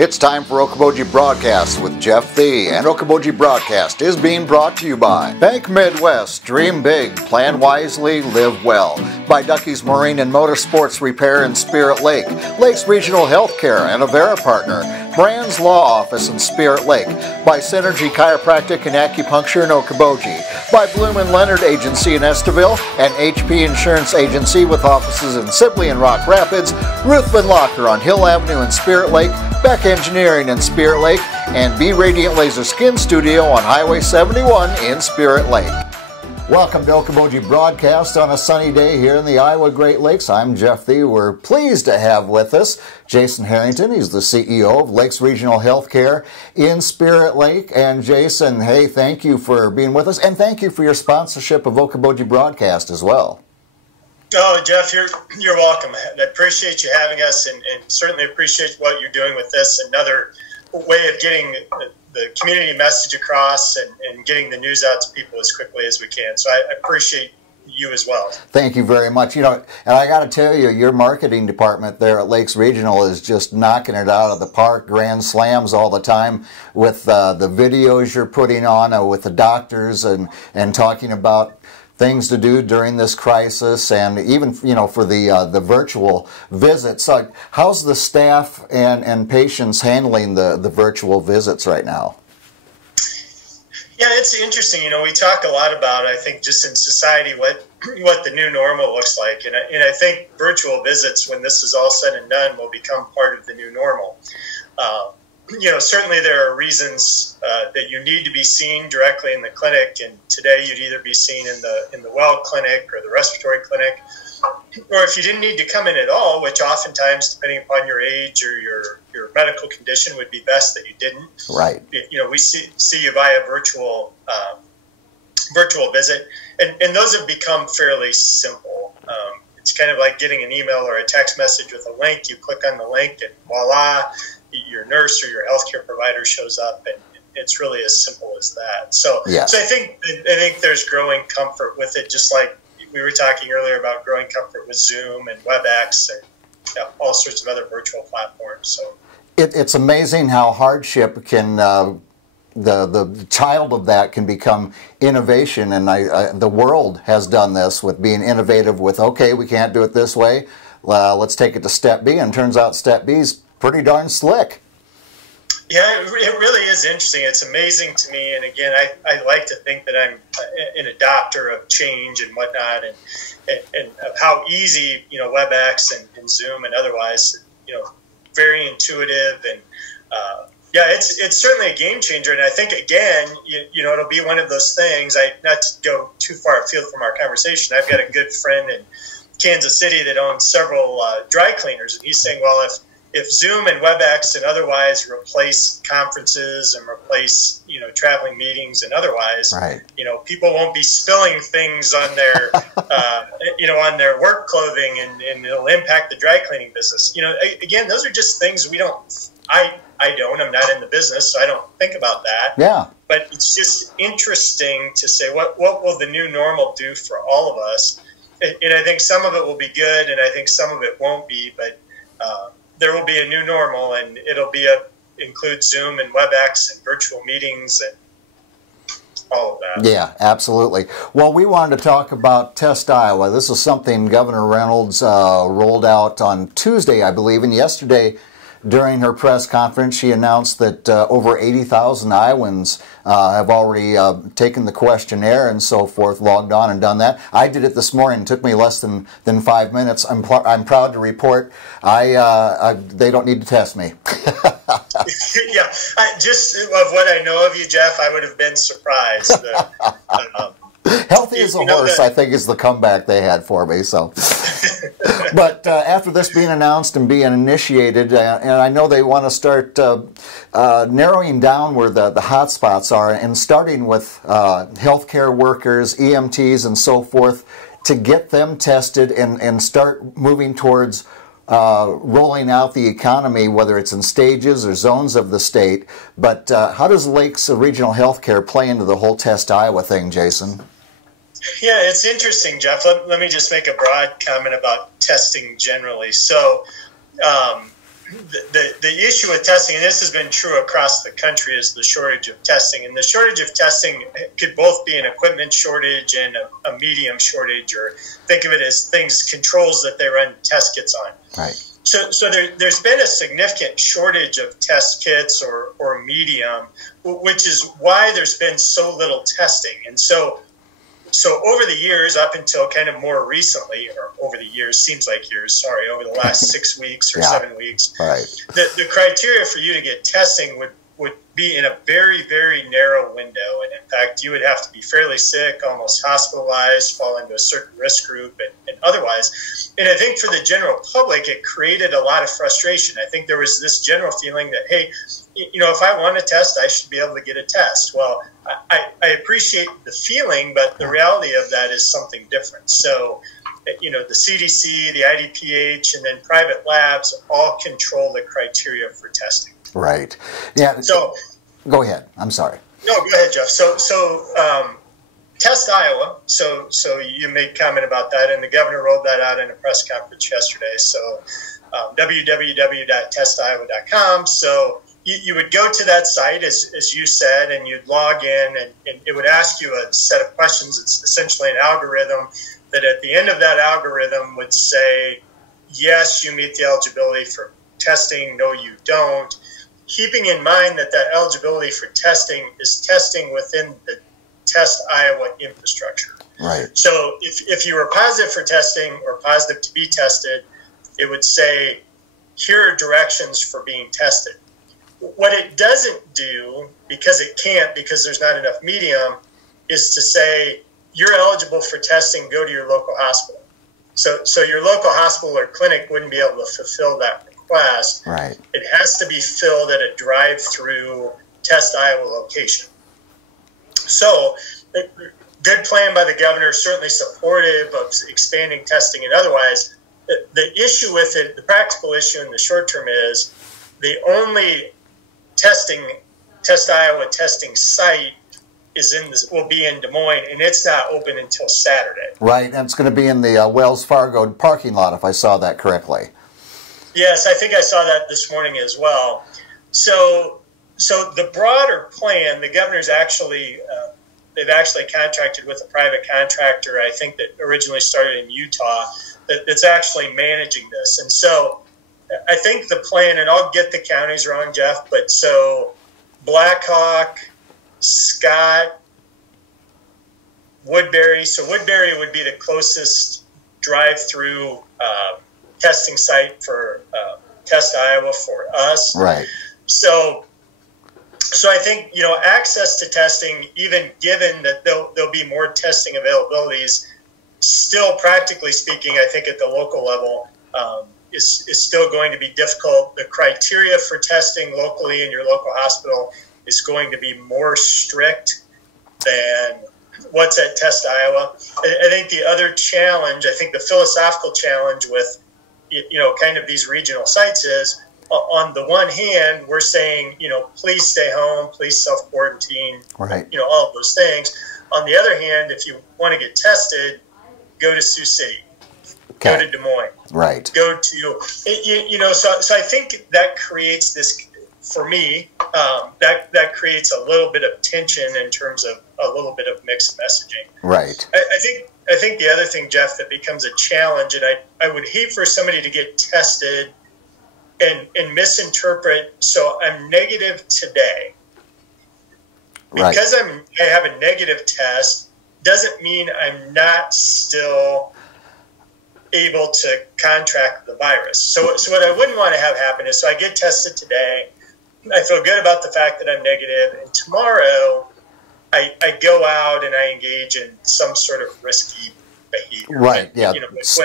It's time for Okoboji Broadcast with Jeff Thee, and Okoboji Broadcast is being brought to you by Bank Midwest, Dream Big, Plan Wisely, Live Well, by Ducky's Marine and Motorsports Repair in Spirit Lake, Lakes Regional Healthcare and Avera Partner, Brand's Law Office in Spirit Lake, by Synergy Chiropractic and Acupuncture in Okoboji, by Bloom and Leonard Agency in Esteville, and HP Insurance Agency with offices in Sibley and Rock Rapids, Ruthven Locker on Hill Avenue in Spirit Lake, Beck Engineering in Spirit Lake, and B Radiant Laser Skin Studio on Highway 71 in Spirit Lake. Welcome to Okoboji Broadcast on a sunny day here in the Iowa Great Lakes. I'm Jeff Thee. We're pleased to have with us Jason Harrington. He's the CEO of Lakes Regional Healthcare in Spirit Lake. And Jason, hey, thank you for being with us, and thank you for your sponsorship of Okoboji Broadcast as well. Oh, Jeff, you're welcome. I appreciate you having us, and certainly appreciate what you're doing with this. Another way of getting the community message across and getting the news out to people as quickly as we can. So I appreciate you as well. Thank you very much. You know, and I got to tell you, your marketing department there at Lakes Regional is just knocking it out of the park. Grand slams all the time with the videos you're putting on with the doctors and talking about things to do during this crisis, and even, you know, for the virtual visits. Like, how's the staff and patients handling the virtual visits right now? Yeah, it's interesting. You know, we talk a lot about, I think, just in society what the new normal looks like, and I think virtual visits, when this is all said and done, will become part of the new normal. You know, certainly there are reasons that you need to be seen directly in the clinic, and today you'd either be seen in the well clinic or the respiratory clinic, or if you didn't need to come in at all, which oftentimes, depending upon your age or your medical condition, would be best that you didn't. Right. You know, we see you via virtual visit, and those have become fairly simple. It's kind of like getting an email or a text message with a link. You click on the link, and voila, your nurse or your healthcare provider shows up, and it's really as simple as that. So, yes. So I think there's growing comfort with it, just like we were talking earlier about growing comfort with Zoom and WebEx and all sorts of other virtual platforms. So it's amazing how hardship can the child of that can become innovation, and the world has done this with being innovative with, okay, we can't do it this way, let's take it to step B, and turns out step B is pretty darn slick. Yeah, it really is interesting. It's amazing to me, and again, I like to think that I'm an adopter of change and whatnot, and of how easy, you know, WebEx and Zoom and otherwise, you know, very intuitive, and yeah, it's certainly a game changer. And I think, again, you know, it'll be one of those things. Not to go too far afield from our conversation, I've got a good friend in Kansas City that owns several dry cleaners, and he's saying, well, if Zoom and WebEx and otherwise replace conferences and replace, you know, traveling meetings and otherwise, right, you know, people won't be spilling things on their, you know, on their work clothing, and it'll impact the dry cleaning business. You know, again, those are just things we don't. I'm not in the business, so I don't think about that. Yeah. But it's just interesting to say what will the new normal do for all of us, and I think some of it will be good, and I think some of it won't be, but. There will be a new normal, and it'll be include Zoom and WebEx and virtual meetings and all of that. Yeah, absolutely. Well, we wanted to talk about TestIowa. This is something Governor Reynolds rolled out on Tuesday, I believe, and yesterday during her press conference she announced that over 80,000 Iowans have already taken the questionnaire and so forth, logged on and done that. I did it this morning. It took me less than 5 minutes. I'm proud to report they don't need to test me. Yeah, just of what I know of you, Jeff, I would have been surprised. Healthy as a horse, I think, is the comeback they had for me. So, but after this being announced and being initiated, and I know they want to start narrowing down where the hot spots are, and starting with healthcare workers, EMTs, and so forth, to get them tested and start moving towards rolling out the economy, whether it's in stages or zones of the state. But how does Lakes Regional Healthcare play into the whole TestIowa thing, Jason? Yeah, it's interesting, Jeff. Let me just make a broad comment about testing generally. So the issue with testing, and this has been true across the country, is the shortage of testing. And the shortage of testing could both be an equipment shortage and a medium shortage, or think of it as controls that they run test kits on. Right. So there's been a significant shortage of test kits or medium, which is why there's been so little testing. And so over the years, up until kind of more recently, or over the years, seems like years, sorry, over the last 6 weeks or 7 weeks, right. The criteria for you to get testing would be in a very, very narrow window. And in fact, you would have to be fairly sick, almost hospitalized, fall into a certain risk group, and otherwise. And I think for the general public, it created a lot of frustration. I think there was this general feeling that, hey, if I want a test, I should be able to get a test. Well, I appreciate the feeling, but the reality of that is something different. So, the CDC, the IDPH, and then private labs all control the criteria for testing. Right. Yeah. So, go ahead. I'm sorry. No, go ahead, Jeff. So TestIowa. So you made comment about that, and the governor rolled that out in a press conference yesterday. So www.testiowa.com. So you would go to that site, as you said, and you'd log in, and it would ask you a set of questions. It's essentially an algorithm that at the end of that algorithm would say, yes, you meet the eligibility for testing, no, you don't. Keeping in mind that eligibility for testing is testing within the TestIowa infrastructure. Right. So if you were positive for testing or positive to be tested, it would say, here are directions for being tested. What it doesn't do, because it can't, because there's not enough medium, is to say, you're eligible for testing, go to your local hospital. So your local hospital or clinic wouldn't be able to fulfill that request. Right. It has to be filled at a drive-through TestIowa location. So, good plan by the governor, certainly supportive of expanding testing and otherwise. The issue with it, the practical issue in the short term, is the only TestIowa testing site will be in Des Moines, and it's not open until Saturday. Right, and it's going to be in the Wells Fargo parking lot, if I saw that correctly. Yes, I think I saw that this morning as well. So the broader plan, the governor's they've actually contracted with a private contractor, I think, that originally started in Utah, that's actually managing this. And so I think the plan, and I'll get the counties wrong, Jeff, but so Blackhawk, Scott, Woodbury. So Woodbury would be the closest drive-through testing site for TestIowa for us. Right. So I think, access to testing, even given that there'll be more testing availabilities, still practically speaking, I think at the local level, is still going to be difficult. The criteria for testing locally in your local hospital is going to be more strict than what's at TestIowa. I think the other challenge, I think the philosophical challenge with, kind of these regional sites is, on the one hand, we're saying, please stay home, please self-quarantine, right. All of those things. On the other hand, if you want to get tested, go to Sioux City, go to Des Moines, right. Go to, so I think that creates this, for me, that creates a little bit of tension in terms of a little bit of mixed messaging. Right. I think the other thing, Jeff, that becomes a challenge, and I would hate for somebody to get tested and misinterpret, so I'm negative today. Right. Because I have a negative test doesn't mean I'm not still able to contract the virus. So what I wouldn't want to have happen is, so I get tested today, I feel good about the fact that I'm negative, and tomorrow I go out and I engage in some sort of risky behavior. Right, yeah.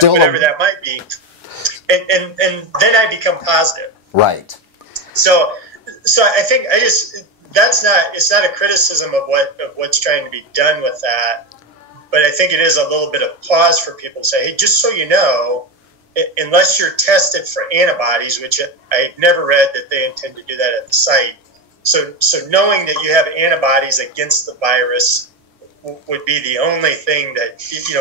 Whatever that might be. And then I become positive. Right. So I think it's not a criticism of what's trying to be done with that, but I think it is a little bit of pause for people to say, hey, just so you know, unless you're tested for antibodies, which I've never read that they intend to do that at the site. So knowing that you have antibodies against the virus would be the only thing that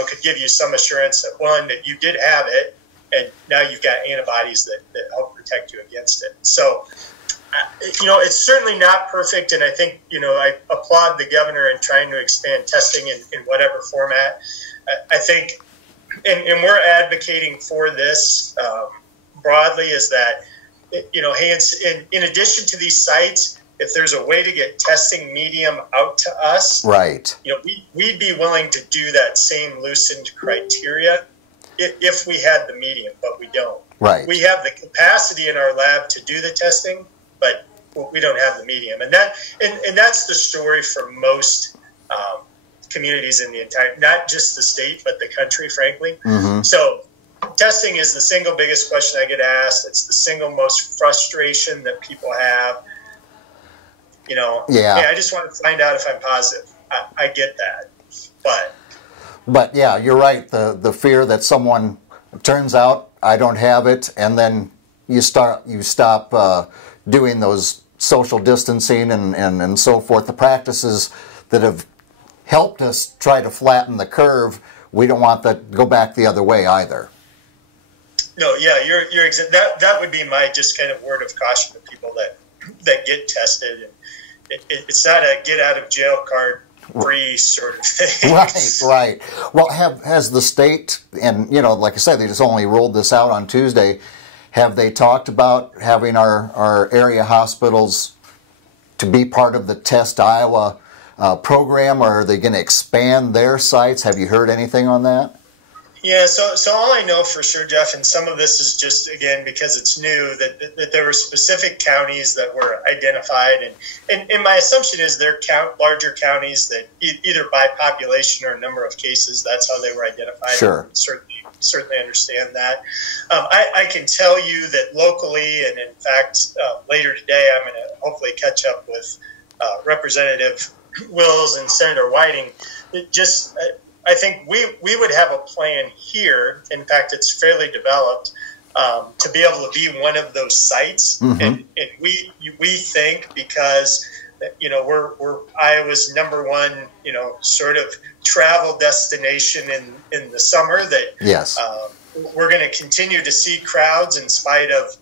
could give you some assurance that, one, that you did have it, and now you've got antibodies that help protect you against it. So, it's certainly not perfect, and I think, I applaud the governor in trying to expand testing in whatever format. I think, and we're advocating for this broadly, is that, hey, in addition to these sites, if there's a way to get testing medium out to us, right, we'd be willing to do that same loosened criteria if we had the medium, but we don't. Right. We have the capacity in our lab to do the testing, but we don't have the medium, and that's the story for most communities in the entire, not just the state, but the country, frankly. Mm-hmm. So testing is the single biggest question I get asked. It's the single most frustration that people have. Yeah. Hey, I just want to find out if I'm positive. I get that, but yeah, you're right. The fear that someone turns out I don't have it, and then you stop doing those social distancing and so forth, the practices that have helped us try to flatten the curve. We don't want that to go back the other way either. No, yeah, you're that would be my just kind of word of caution to people that get tested. And it's not a get out of jail card free sort of thing. Right. Well, has the state, and like I said, they just only rolled this out on Tuesday. Have they talked about having our area hospitals to be part of the TestIowa program, or are they going to expand their sites? Have you heard anything on that? Yeah, so all I know for sure, Jeff, and some of this is just, again, because it's new, that there were specific counties that were identified, and my assumption is they're larger counties that either by population or number of cases, that's how they were identified. Sure. Certainly understand that. I can tell you that locally, and in fact, later today, I'm going to hopefully catch up with Representative Wills and Senator Whiting. I think we would have a plan here. In fact, it's fairly developed to be able to be one of those sites. Mm-hmm. And we think, because we're Iowa's number one sort of travel destination in the summer, that yes, we're going to continue to see crowds in spite of,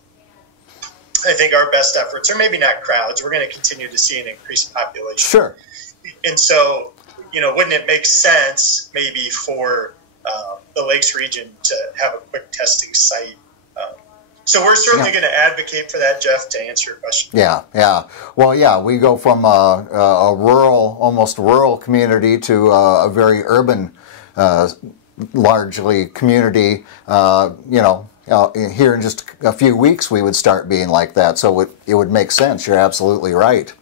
I think, our best efforts, or maybe not crowds. We're going to continue to see an increased population. Sure. And so, wouldn't it make sense maybe for the Lakes region to have a quick testing site? So we're certainly going to advocate for that, Jeff, to answer your question. Yeah. Well, yeah, we go from a rural, almost rural community to a very urban, largely community. Here in just a few weeks, we would start being like that. So it would make sense. You're absolutely right.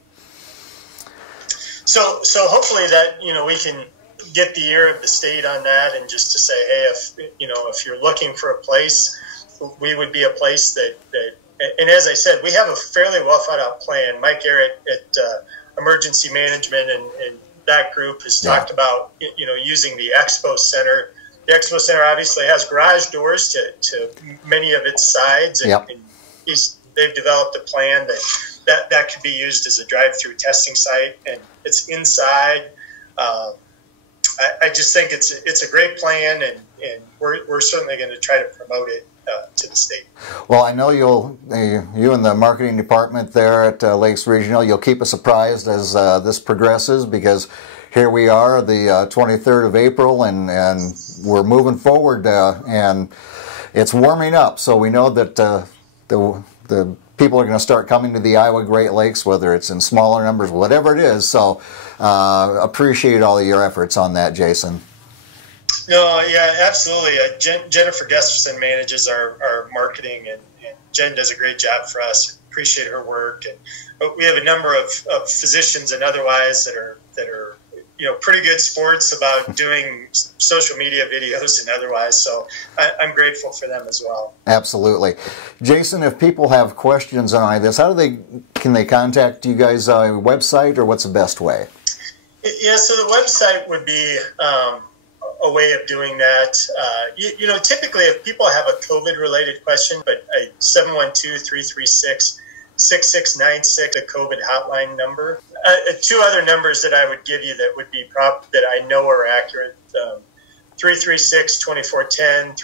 So hopefully that, we can get the ear of the state on that, and just to say, hey, if you're looking for a place, we would be a place that, and as I said, we have a fairly well thought out plan. Mike Garrett at Emergency Management and that group has talked about, using the Expo Center. The Expo Center obviously has garage doors to many of its sides, and, and they've developed a plan that could be used as a drive-through testing site, and it's inside. I just think it's a great plan, and we're certainly going to try to promote it to the state. Well, I know you and the marketing department there at Lakes Regional, you'll keep us apprised as this progresses, because here we are, the 23rd of April, and we're moving forward, and it's warming up, so we know that the people are going to start coming to the Iowa Great Lakes, whether it's in smaller numbers, whatever it is. So appreciate all of your efforts on that, Jason. No, yeah, absolutely. Jennifer Gesterson manages our marketing, and Jen does a great job for us. Appreciate her work, and we have a number of physicians and otherwise that are pretty good sports about doing social media videos and otherwise. So I'm grateful for them as well. Absolutely. Jason, if people have questions on this, can they contact you guys on a website, or what's the best way? Yeah, so the website would be a way of doing that. Typically if people have a COVID-related question, but 712-336-6696, a COVID hotline number. Two other numbers that I would give you that would be that I know are accurate: 336-2410,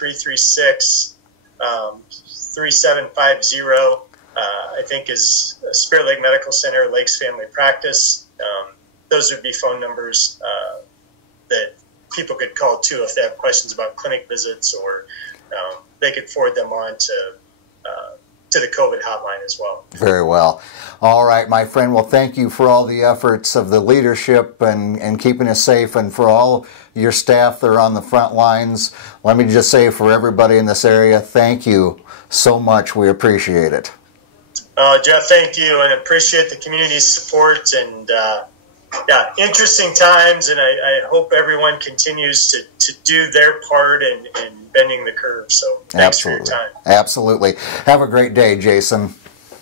3750, I think, is Spirit Lake Medical Center, Lakes Family Practice. Those would be phone numbers that people could call too if they have questions about clinic visits, or they could forward them on to the COVID hotline as well. Very well. All right, my friend. Well, thank you for all the efforts of the leadership and keeping us safe, and for all your staff that are on the front lines. Let me just say, for everybody in this area, thank you so much. We appreciate it. Jeff, thank you, and appreciate the community's support. And yeah, interesting times, and I hope everyone continues to do their part in bending the curve. So thanks for your time. Absolutely. Have a great day, Jason.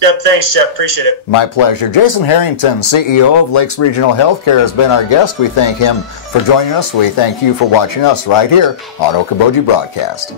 Yep, thanks, Jeff. Appreciate it. My pleasure. Jason Harrington, CEO of Lakes Regional Healthcare, has been our guest. We thank him for joining us. We thank you for watching us right here on Okoboji Broadcast.